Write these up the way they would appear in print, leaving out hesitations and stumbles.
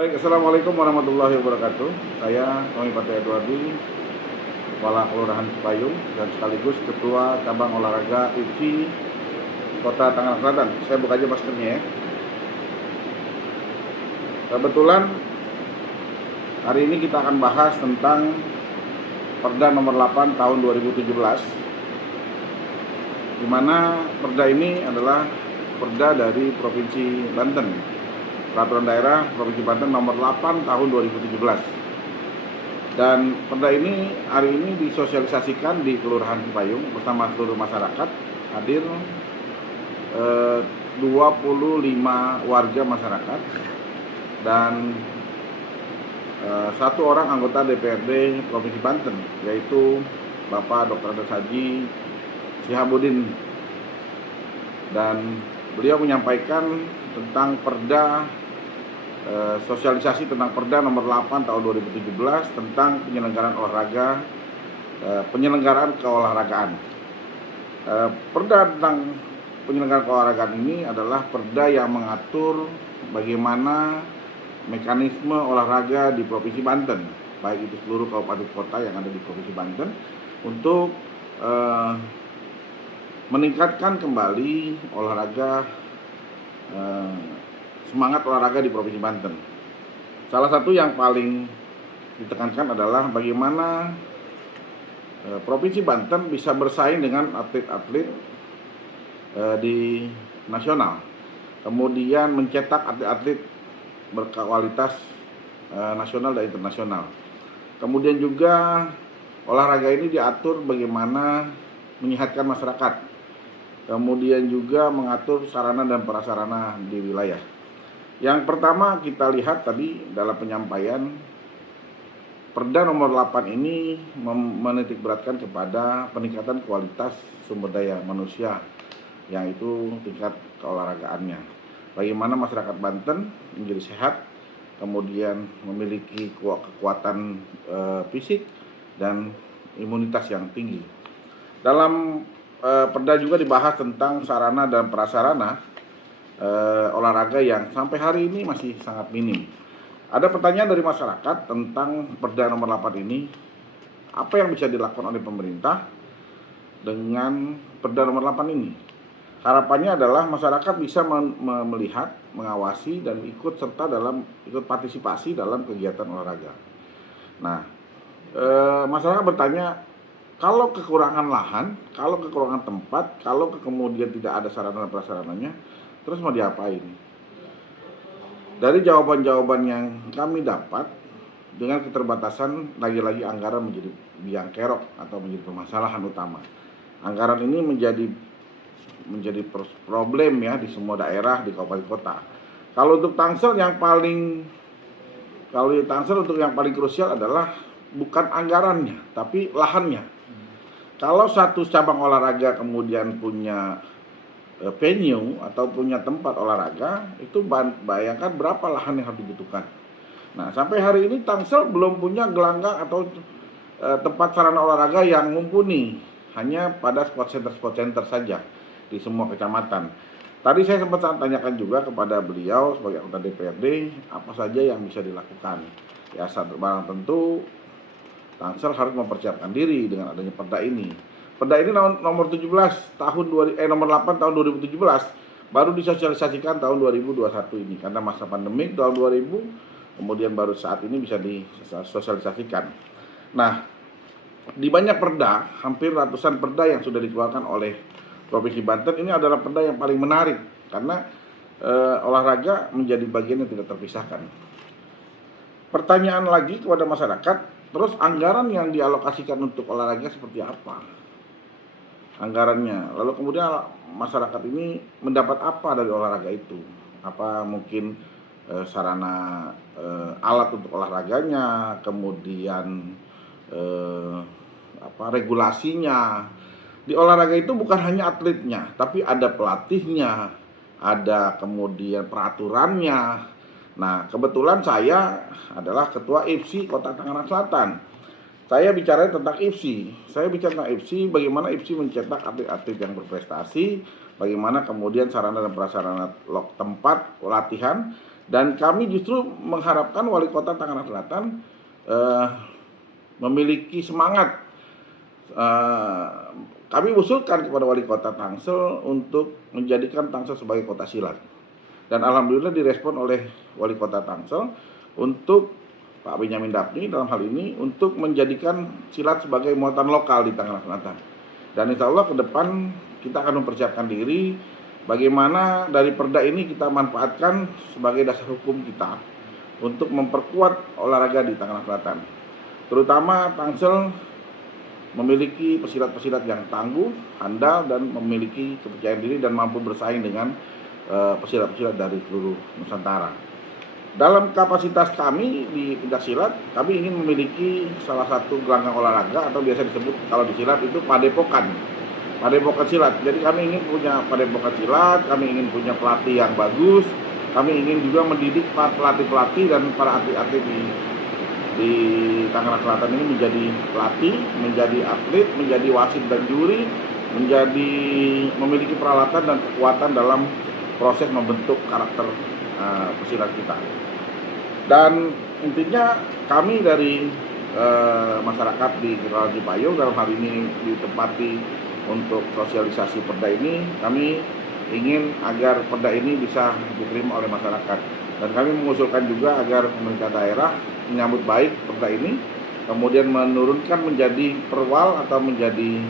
Baik, Assalamualaikum warahmatullahi wabarakatuh. Saya Tommy Pate Edwardi, Kepala Kelurahan Cipayung dan sekaligus Ketua Cabang Olahraga IPSI Kota Tangerang Selatan. Saya buka aja maskernya ya. Kebetulan hari ini kita akan bahas tentang Perda nomor 8 tahun 2017, di mana Perda ini adalah Perda dari Provinsi Banten, Peraturan Daerah Provinsi Banten nomor 8 tahun 2017. Dan Perda ini hari ini disosialisasikan di Kelurahan Cipayung bersama seluruh masyarakat. Hadir 25 warga masyarakat dan satu orang anggota DPRD Provinsi Banten, yaitu Bapak Dr. Andes Haji Sihabudin, dan beliau menyampaikan tentang Perda, sosialisasi tentang Perda nomor 8 tahun 2017 tentang penyelenggaraan olahraga, penyelenggaraan keolahragaan. Perda tentang penyelenggaraan keolahragaan ini adalah perda yang mengatur bagaimana mekanisme olahraga di Provinsi Banten, baik itu seluruh kabupaten kota yang ada di Provinsi Banten, untuk meningkatkan kembali olahraga, semangat olahraga di Provinsi Banten. Salah satu yang paling ditekankan adalah bagaimana Provinsi Banten bisa bersaing dengan atlet-atlet di nasional, kemudian mencetak atlet-atlet berkualitas nasional dan internasional. Kemudian juga olahraga ini diatur bagaimana menyehatkan masyarakat, kemudian juga mengatur sarana dan prasarana di wilayah. Yang pertama kita lihat tadi dalam penyampaian, Perda nomor 8 ini menitikberatkan kepada peningkatan kualitas sumber daya manusia, yang itu tingkat keolahragaannya. Bagaimana masyarakat Banten menjadi sehat, kemudian memiliki kekuatan fisik dan imunitas yang tinggi. Dalam Perda juga dibahas tentang sarana dan prasarana olahraga yang sampai hari ini masih sangat minim. Ada pertanyaan dari masyarakat tentang Perda nomor 8 ini, apa yang bisa dilakukan oleh pemerintah dengan Perda nomor 8 ini? Harapannya adalah masyarakat bisa melihat, mengawasi, dan ikut partisipasi dalam kegiatan olahraga. Nah, masyarakat bertanya, kalau kekurangan lahan, kalau kekurangan tempat, kalau kemudian tidak ada sarana dan prasarananya, terus mau diapain? Dari jawaban-jawaban yang kami dapat, dengan keterbatasan lagi-lagi anggaran menjadi biang kerok atau menjadi permasalahan utama. Anggaran ini menjadi problem ya di semua daerah, di kabupaten kota. Kalau untuk Tangsel yang paling krusial adalah bukan anggarannya, tapi lahannya. Kalau satu cabang olahraga kemudian punya venue atau punya tempat olahraga, itu bayangkan berapa lahan yang harus dibutuhkan. Nah, sampai hari ini Tangsel belum punya gelanggang atau tempat sarana olahraga yang mumpuni, hanya pada sport center saja di semua kecamatan. Tadi saya sempat tanyakan juga kepada beliau sebagai anggota DPRD, apa saja yang bisa dilakukan. Ya, barang tentu Tangsel harus mempersiapkan diri dengan adanya Perda ini. Perda ini nomor 8 tahun 2017 baru disosialisasikan tahun 2021 ini karena masa pandemi tahun 2000, kemudian baru saat ini bisa disosialisasikan. Nah, di banyak perda, hampir ratusan perda yang sudah dikeluarkan oleh Provinsi Banten, ini adalah perda yang paling menarik karena olahraga menjadi bagian yang tidak terpisahkan. Pertanyaan lagi kepada masyarakat, terus anggaran yang dialokasikan untuk olahraga seperti apa? Anggarannya. Lalu kemudian masyarakat ini mendapat apa dari olahraga itu? Apa mungkin sarana alat untuk olahraganya, kemudian regulasinya. Di olahraga itu bukan hanya atletnya, tapi ada pelatihnya, ada kemudian peraturannya. Nah, kebetulan saya adalah ketua IPSI Kota Tangerang Selatan. Saya bicara tentang IPSI. Saya bicara tentang IPSI, bagaimana IPSI mencetak atlet-atlet yang berprestasi, bagaimana kemudian sarana dan prasarana tempat latihan, Dan kami justru mengharapkan Wali Kota Tangerang Selatan memiliki semangat. Kami usulkan kepada Wali Kota Tangsel untuk menjadikan Tangsel sebagai kota silat. Dan alhamdulillah direspon oleh Wali Kota Tangsel untuk Pak Benyamin Dapni dalam hal ini untuk menjadikan silat sebagai muatan lokal di Tangerang Selatan. Dan insya Allah ke depan kita akan mempersiapkan diri bagaimana dari perda ini kita manfaatkan sebagai dasar hukum kita untuk memperkuat olahraga di Tangerang Selatan. Terutama Tangsel memiliki pesilat-pesilat yang tangguh, handal, dan memiliki kepercayaan diri dan mampu bersaing dengan pesilat-pesilat dari seluruh Nusantara. Dalam kapasitas kami di pencaksilat, kami ingin memiliki salah satu gelanggang olahraga atau biasa disebut kalau di silat itu padepokan silat. Jadi kami ingin punya padepokan silat, kami ingin punya pelatih yang bagus, kami ingin juga mendidik para pelatih-pelatih dan para atlet-atlet di Tangerang Selatan ini menjadi pelatih, menjadi atlet, menjadi wasit dan juri, memiliki peralatan dan kekuatan dalam proses membentuk karakter pesilat kita. Dan intinya kami dari masyarakat di Kelurahan Cipayung dalam hal ini ditempati untuk sosialisasi perda ini, kami ingin agar perda ini bisa diterima oleh masyarakat. Dan kami mengusulkan juga agar pemerintah daerah menyambut baik perda ini, kemudian menurunkan menjadi perwal atau menjadi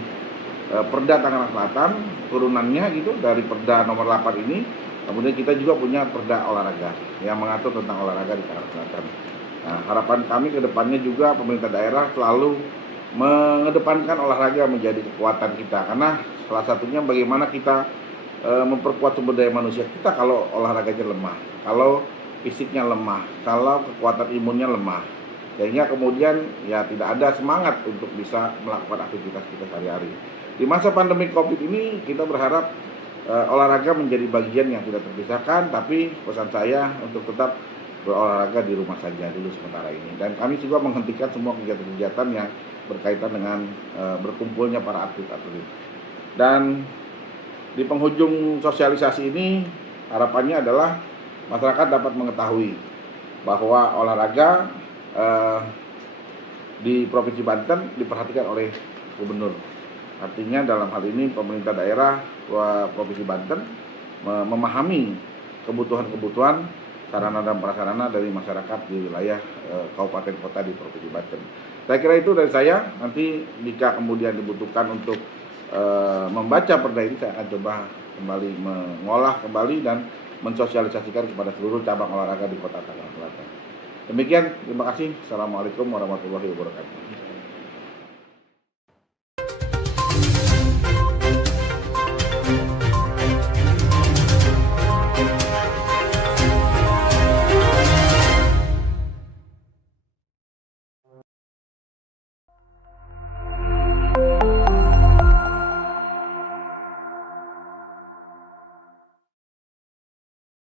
perda Tangerang Selatan turunannya gitu dari perda nomor 8 ini. Kemudian kita juga punya perda olahraga yang mengatur tentang olahraga di Tangerang Selatan. Nah, harapan kami ke depannya juga pemerintah daerah selalu mengedepankan olahraga menjadi kekuatan kita, karena salah satunya bagaimana kita memperkuat sumber daya manusia kita kalau olahraganya lemah, kalau fisiknya lemah, kalau kekuatan imunnya lemah, sehingga kemudian ya tidak ada semangat untuk bisa melakukan aktivitas kita sehari-hari. Di masa pandemi COVID ini kita berharap olahraga menjadi bagian yang tidak terpisahkan, tapi pesan saya untuk tetap berolahraga di rumah saja dulu sementara ini. Dan kami juga menghentikan semua kegiatan-kegiatan yang berkaitan dengan berkumpulnya para atlet-atlet. Dan di penghujung sosialisasi ini harapannya adalah masyarakat dapat mengetahui bahwa olahraga di Provinsi Banten diperhatikan oleh Gubernur. Artinya dalam hal ini pemerintah daerah Provinsi Banten memahami kebutuhan-kebutuhan sarana dan prasarana dari masyarakat di wilayah kabupaten kota di Provinsi Banten. Saya kira itu dari saya. Nanti jika kemudian dibutuhkan untuk membaca perda ini, saya akan coba kembali mengolah kembali dan mensosialisasikan kepada seluruh cabang olahraga di Kota Tangerang Selatan. Demikian, terima kasih. Assalamualaikum warahmatullahi wabarakatuh.